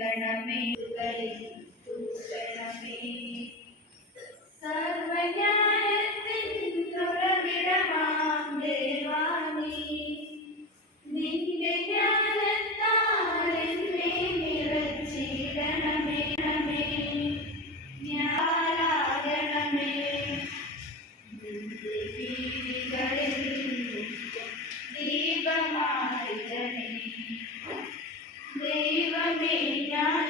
ഗണമേ ഗണമേ സർവജ്ഞാനത്തിൻ ഉറവിടമാം ദേവാനീ നിന്റെ ജ്ഞാനത്താൽ എന്നെ നിറച്ചിടണമേ ജ്ഞാനാകണമേ നിന്റെ കീഴികളിൽ ദീപമായിടണേ ദൈവമേ ഞാൻ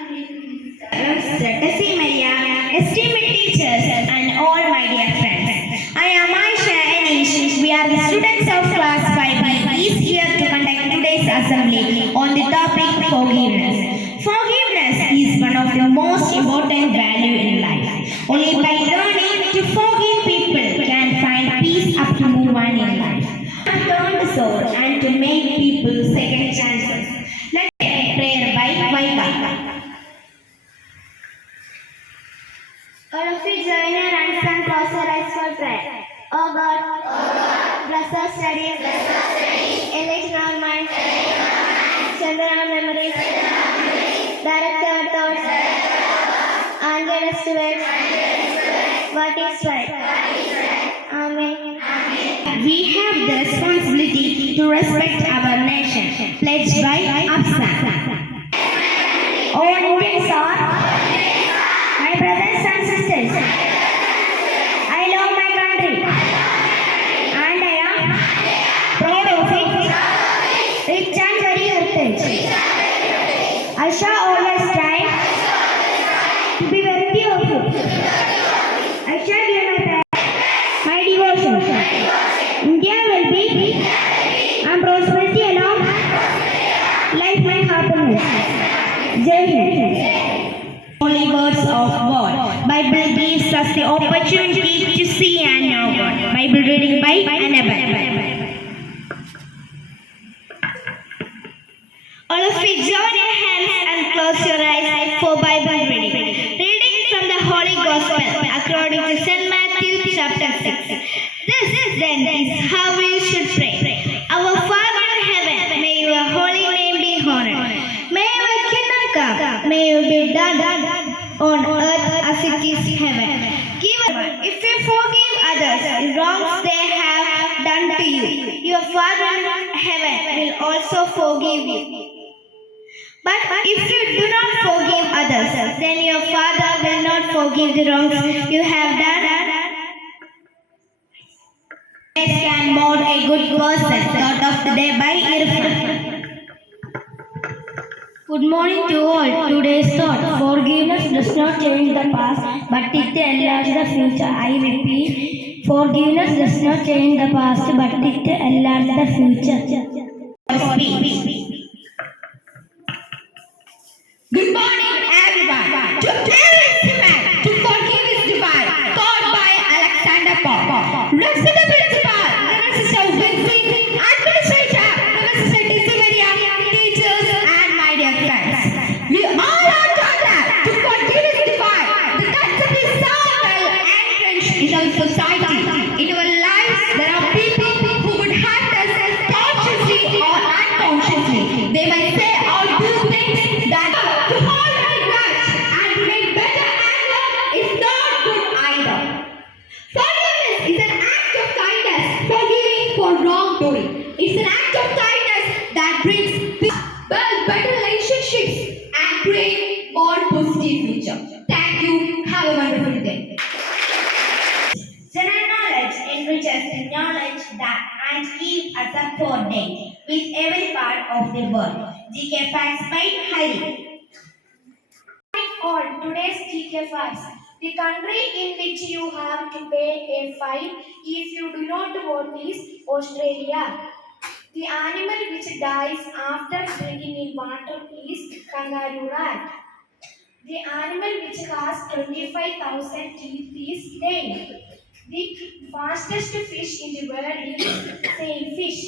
esteemed teachers and all my dear friends. I am Aisha Anish. We are the students of class 5B is here to conduct today's assembly on the topic forgiveness. Forgiveness is one of the most important value in life. Only by learning to forgive people can find peace up to move on in life. Turn the soul and to make people second chances. Let's pray prayer by Vaiva. All of you join your hands and close your eyes for prayer. Oh God, bless our studies, enlighten our minds, strengthen our memories, direct our thoughts, and guide us towards what is right. Amen. We have the responsibility to respect our nation, pledged by Afsa. All Indians are my brothers and sisters. I love my country and I am proud of it. Rich and very heritage. I shall always strive to be worthy of it. I shall give my devotion. India will be and prosperity along life and happiness. Jai Hind. Holy words of God. Bible gives us the opportunity to see and know God. Bible reading by Annabelle. All of you join your hands and close your eyes for Bible reading. Reading from the Holy Gospel according to St. Matthew chapter 6. This then is how we should pray. Our Father in heaven, may your holy name be honored. May your kingdom come. May your be done on earth as it is heaven. Give us, if you forgive others the wrongs they have done to you, your Father in heaven will also forgive you. But if you do not forgive others, then your Father will not forgive the wrongs you have done. Can mold a good person. Thought of the day by Erumely. Good morning to all. Today's thought: forgiveness does not change the past, but it enlarges the future. I repeat, forgiveness does not change the past, but it enlarges the future. Good morning, everyone. To every human, to forgive is divine. Taught by Alexander Paul. Respect the principal, Reverend Sister Wincy, Administrator, Reverend Sister Disimaria, teachers, and my dear friends. We all are taught that to forgive is divine. The concept is so well entrenched in our society. In our lives, there are people who would hurt us consciously or unconsciously. They might say or do things that to hold my grudge and to make better anger is not good either. Forgiveness is an act of kindness, forgiving for wrongdoing. It's an act of kindness that brings peace, build better relationships, and create more positive future. Thank you. Have a wonderful day. General knowledge enriches the knowledge that and keep us up for day with every part of the world. GK Facts by Hari. All today's GK Facts. The country in which you have to pay a fine if you do not vote is Australia. The animal which dies after drinking in water is kangaroo rat. The animal which has 25,000 teeth is snail. The fastest fish in the world is sailfish.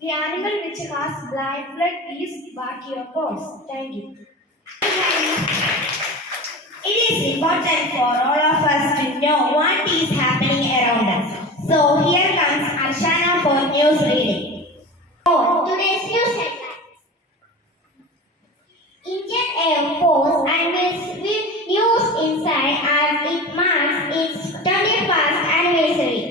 The animal which has black blood is brachiopods. Thank you. It is important for all of us to know what is happening around us. So here comes Arshana for news reading. Oh, today's news headlines. Indian a force and will be used inside as it marks its 21st anniversary.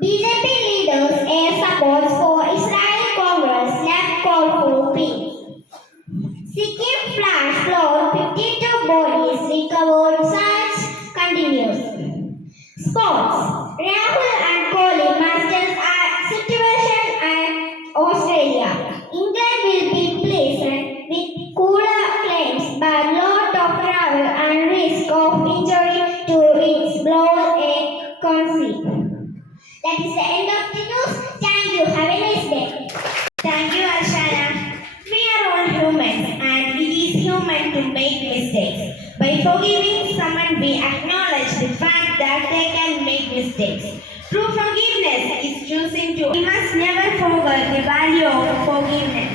BJP leaders air support for Israel Congress left call for peace. Sikkim flash float 52 bodies recovered search continues. Sports. Rahul and Kohli masters our situation at Australia. England will be pleased with cooler claims but lot of travel and risk of injury to its blown a conceit. That is the end of the news. Thank you. Have a nice day. Thank you, Arshana. We are all humans and it is human to make mistakes. By forgiving someone, we acknowledge the fact that they can make mistakes. True forgiveness is choosing to. We must never forget the value of forgiveness.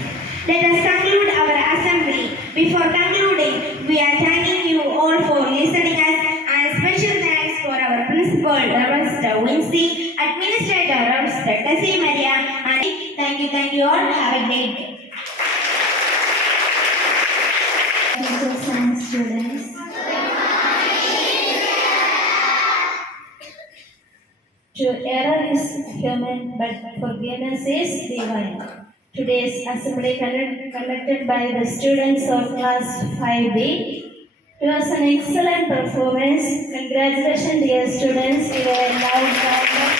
Let us conclude our assembly. Before concluding, we are thanking you all for listening us and special thanks for our principal, Reverend Wincy, Administrator, Reverend Desi Maria, and thank you all. Have a great day. Teachers and students. To error is human, but forgiveness is divine. Today's assembly conducted by the students of class 5B. It was an excellent performance. Congratulations, dear students. You are now